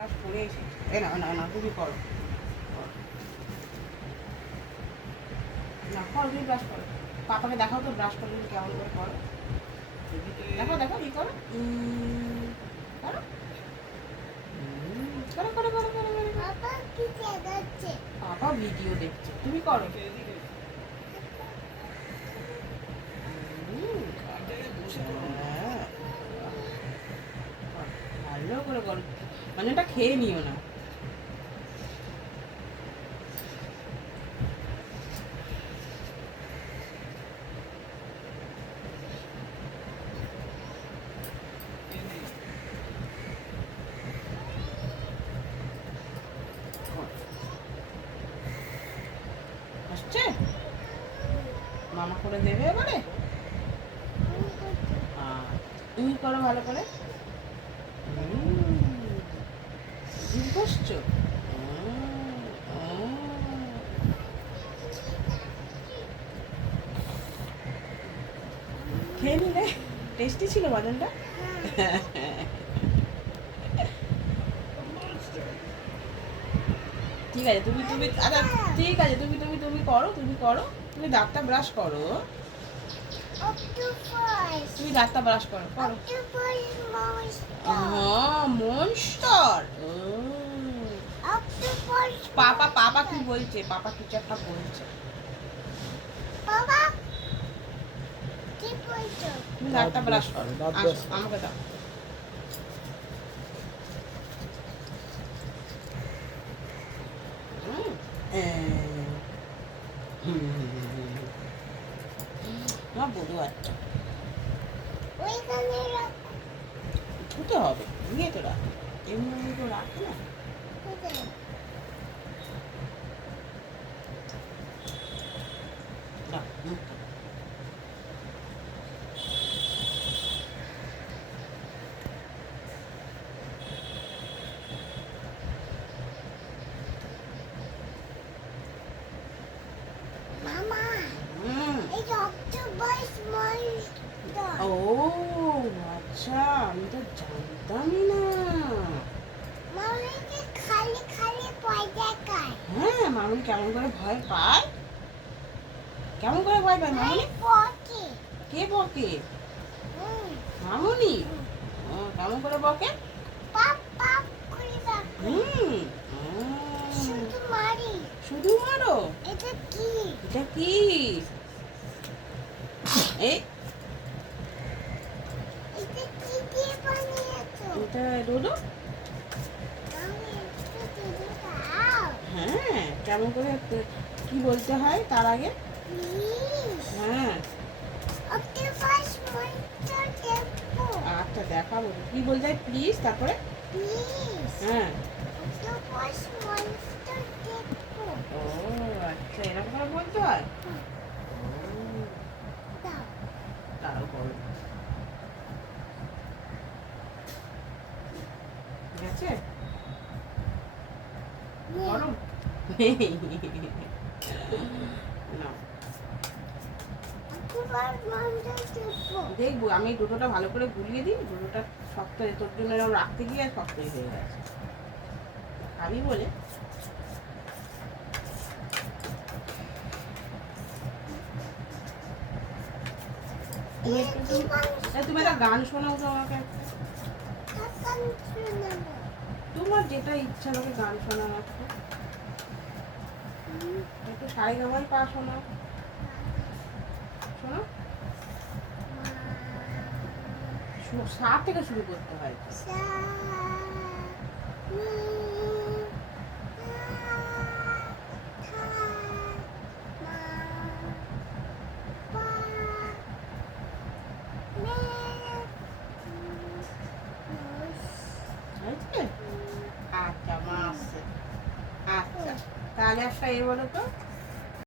করে এসেছি। না না না, তুমি করো। না করো, তুমি ব্রাশ করো। পাপাকে দেখাও তো ব্রাশ করলে কেমন করে করো। দেখো দেখো কি করো। করো করো করো করো করো করো। পাপা ভিডিও দেখছে, তুমি করো। ভালো করে করো, মানে এটা খেয়ে নিও না। আসছে মামা করে দেবে এবারে। তুমি করো ভালো করে। জিভ বসছো। খেয়ে নিলে টেস্টি ছিল বাদামটা। ঠিক আছে, তুমি তুমি আচ্ছা ঠিক আছে, তুমি তুমি তুমি করো, তুমি করো, তুমি দাঁতটা ব্রাশ করো। তুমি দাঁতটা ব্রাশ করো করো। মনস্টার। পাপা পাপা কি বলছে, পাপা কিছু একটা বলছে। তুমি দাঁতটা ব্রাশ করো, আসো আমাকে দাও। আমার বড় বাচ্চা ধুতে হবে, নিয়ে তো রাখ, এমনি তো রাখে না। দাও, মুখটা দাও। ও আচ্ছা, আমি তো জানতামই না। হ্যাঁ, মামুনি কেমন করে ভয় পায়, কেমন করে ভয় পায় মামুনি? কে বকে? মামুনি কেমন করে বকে? শুধু মারো? এটা কি? এটা কি? এই এটা ডোডো। হ্যাঁ, কেমন করে কি বলতে হয় তার আগে? হ্যাঁ আচ্ছা দেখাবো, কি বলতে হয় প্লিজ, তারপরে হ্যাঁ। ও আচ্ছা, এরকম করে বলতে হয়। তাও করো, ঠিক আছে। গরম না, দেখবো আমি দুটোটা ভালো করে গুলিয়ে দিই। দুটোটা শক্ত, তোর জন্য এরকম রাখতে গিয়ে শক্ত হয়ে গেছে, খাবি বলে। তুমি একটা গান শোনাও তো আমাকে। তোমার যেটা ইচ্ছা, আমাকে গান শোনাও একটু সারেগামাই পা শোনাও, শোনো। সা থেকে শুরু করতে হয়। আচ্ছা মা আসছে, আচ্ছা তাহলে একটা বলো তো।